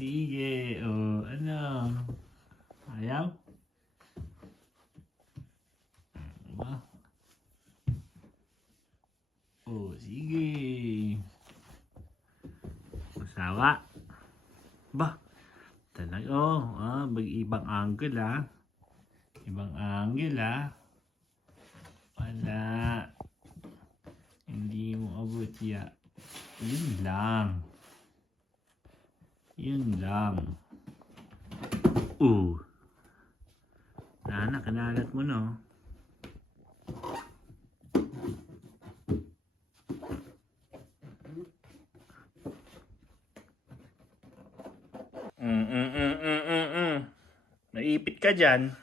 sige. Ano? Ayaw? Diba? Sige. Masawa. Ba? Talaga, ibang angle, Ibang angle, Wala. Hindi mo abot ya. Yun lang. Yun lang. Kanalat mo, no? Naipit ka dyan.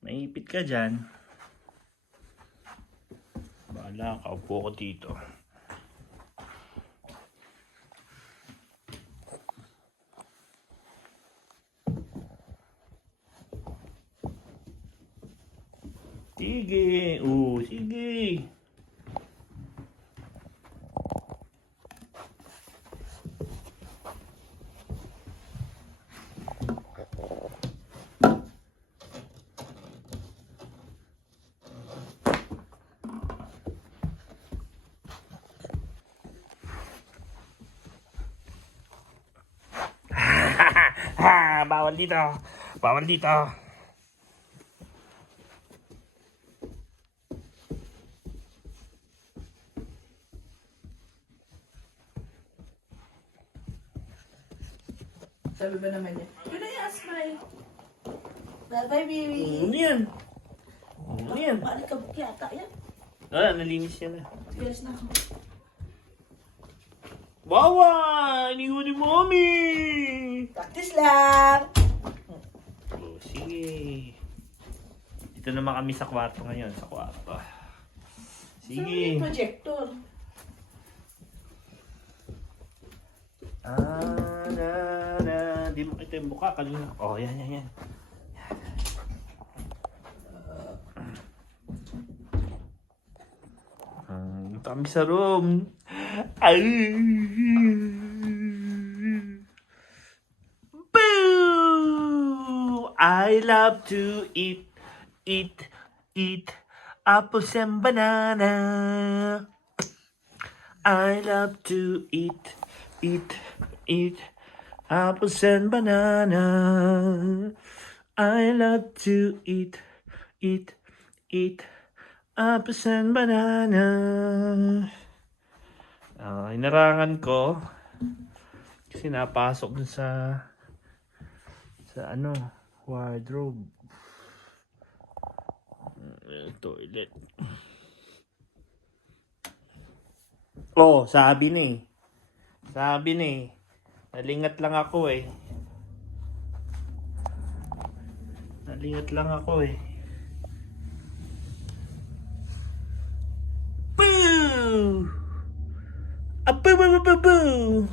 Naipit ka dyan. Bahala ka, upo ko dito. Sige. Sige. Bawal dito. Bawal dito. Sabi ba naman niya? Yun na yung asmay. Bye-bye, baby. Ano yan? Ano yan? Balik ka yata yan. Nalinis yan na. Yes na ako. Bawal! Iniwan ni Mommy! Practice lang. Sige. Dito naman kami sa kwarto ngayon. Sa kwarto. Saan Sige. yung projector? Di mo kita yung buka kanina. Yan. Dito kami sa room. Boo! I love to eat apples and banana. I love to eat apples and banana. I love to eat apples and banana. Inarangan ko kasi napasok dun sa wardrobe. Toilet. Sabi ni. Nalingat lang ako eh. Boo! Boo!